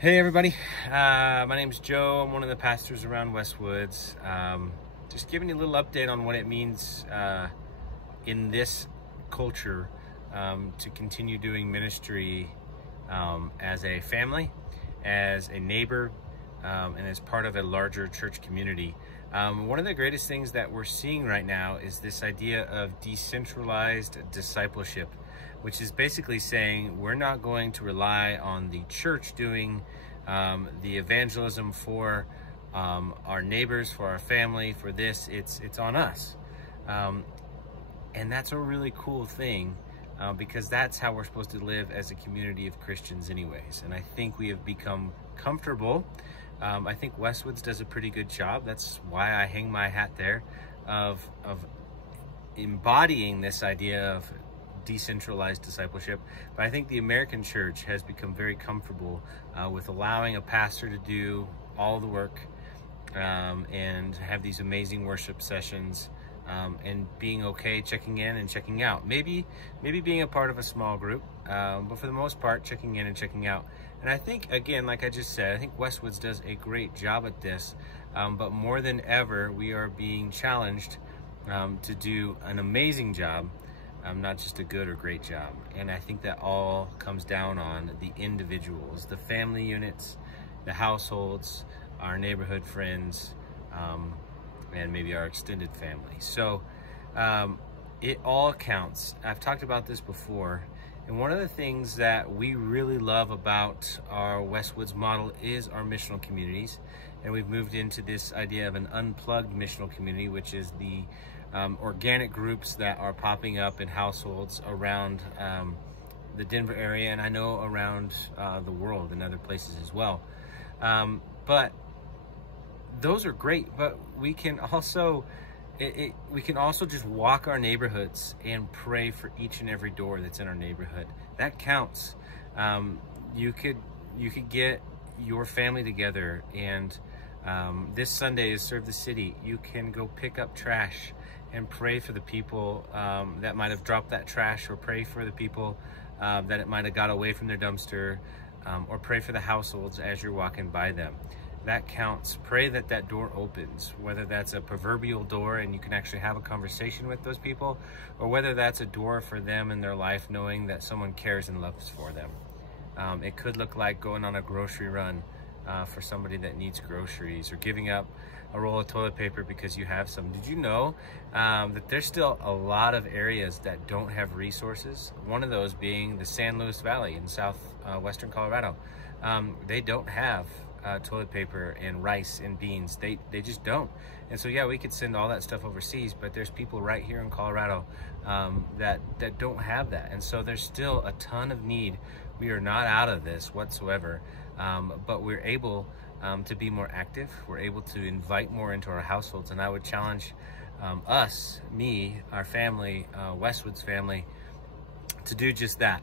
Hey everybody, my name's Joe. I'm one of the pastors around Westwoods. Just giving you a little update on what it means in this culture to continue doing ministry as a family, as a neighbor, and as part of a larger church community. One of the greatest things that we're seeing right now is this idea of decentralized discipleship, which is basically saying we're not going to rely on the church doing the evangelism for our neighbors, for our family, for this. It's on us. And that's a really cool thing because that's how we're supposed to live as a community of Christians anyways. And I think we have become comfortable. I think Westwoods does a pretty good job. That's why I hang my hat there of embodying this idea of decentralized discipleship. But I think the American church has become very comfortable with allowing a pastor to do all the work and have these amazing worship sessions and being okay checking in and checking out. Maybe being a part of a small group, but for the most part, checking in and checking out. And I think, again, like I just said, I think Westwoods does a great job at this, but more than ever, we are being challenged to do an amazing job, not just a good or great job. And I think that all comes down on the individuals, the family units, the households, our neighborhood friends, and maybe our extended family. So it all counts. I've talked about this before. And one of the things that we really love about our Westwoods model is our missional communities. And we've moved into this idea of an unplugged missional community, which is the organic groups that are popping up in households around the Denver area, and I know around the world and other places as well. But those are great, but we can also just walk our neighborhoods and pray for each and every door that's in our neighborhood. That counts. You could get your family together and this Sunday is Serve the City. You can go pick up trash and pray for the people that might have dropped that trash, or pray for the people that it might have got away from their dumpster, or pray for the households as you're walking by them. That counts. Pray that that door opens, whether that's a proverbial door and you can actually have a conversation with those people, or whether that's a door for them in their life, knowing that someone cares and loves for them. It could look like going on a grocery run for somebody that needs groceries, or giving up a roll of toilet paper because you have some. Did you know that there's still a lot of areas that don't have resources? One of those being the San Luis Valley in southwestern Colorado. They don't have toilet paper and rice and beans. They just don't. And so yeah, we could send all that stuff overseas, but there's people right here in Colorado that don't have that. And so there's still a ton of need. We are not out of this whatsoever, but we're able to be more active. We're able to invite more into our households. And I would challenge us, me, our family, Westwoods family, to do just that,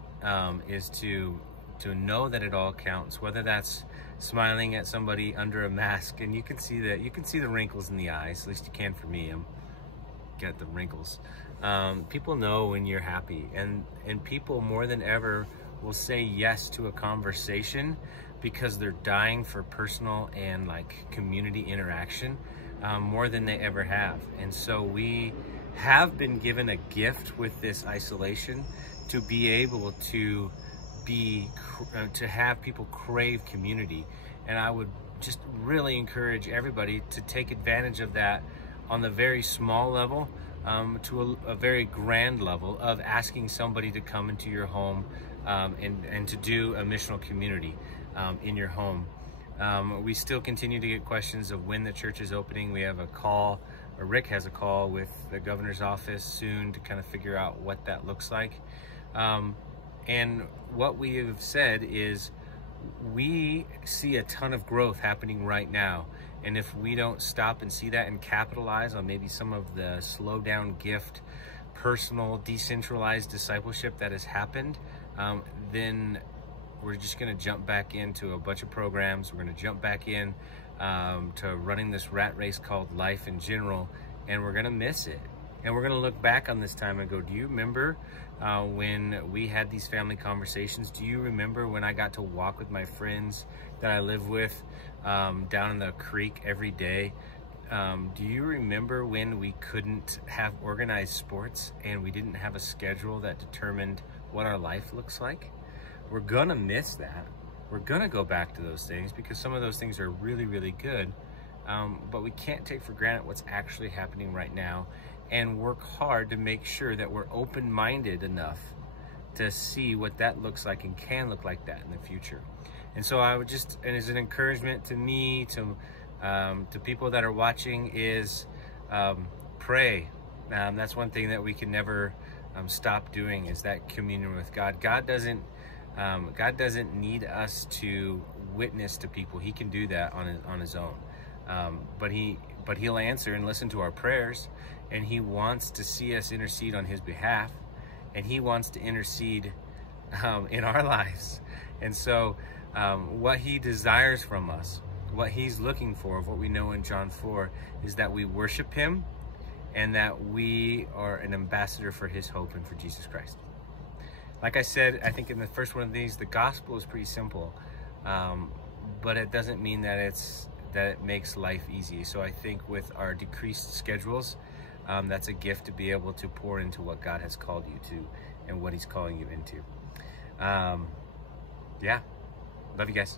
is to know that it all counts, whether that's smiling at somebody under a mask, and you can see the wrinkles in the eyes. At least you can for me. I'm got the wrinkles. People know when you're happy, and people more than ever will say yes to a conversation because they're dying for personal and like community interaction more than they ever have. And so we have been given a gift with this isolation to be able to have people crave community. And I would just really encourage everybody to take advantage of that on the very small level to a very grand level of asking somebody to come into your home and to do a missional community in your home. We still continue to get questions of when the church is opening. We have a call, or Rick has a call with the governor's office soon to kind of figure out what that looks like. And what we have said is we see a ton of growth happening right now. And if we don't stop and see that and capitalize on maybe some of the slow down gift, personal, decentralized discipleship that has happened, then we're just going to jump back into a bunch of programs. We're going to jump back in to running this rat race called life in general, and we're going to miss it. And we're going to look back on this time and go, do you remember when we had these family conversations? Do you remember when I got to walk with my friends that I live with down in the creek every day? Do you remember when we couldn't have organized sports and we didn't have a schedule that determined what our life looks like? We're going to miss that. We're going to go back to those things because some of those things are really, really good. But we can't take for granted what's actually happening right now, and work hard to make sure that we're open-minded enough to see what that looks like and can look like that in the future. And so I would just, and as an encouragement to me, to people that are watching, is pray. That's one thing that we can never stop doing, is that communion with God. God doesn't need us to witness to people. He can do that on his own. But he'll answer and listen to our prayers, and he wants to see us intercede on his behalf, and he wants to intercede in our lives. And so what he desires from us, what he's looking for, of what we know in John 4, is that we worship him and that we are an ambassador for his hope and for Jesus Christ. Like I said, I think in the first one of these, the gospel is pretty simple, but it doesn't mean that it makes life easy. So I think with our decreased schedules, that's a gift to be able to pour into what God has called you to and what he's calling you into. Yeah, love you guys.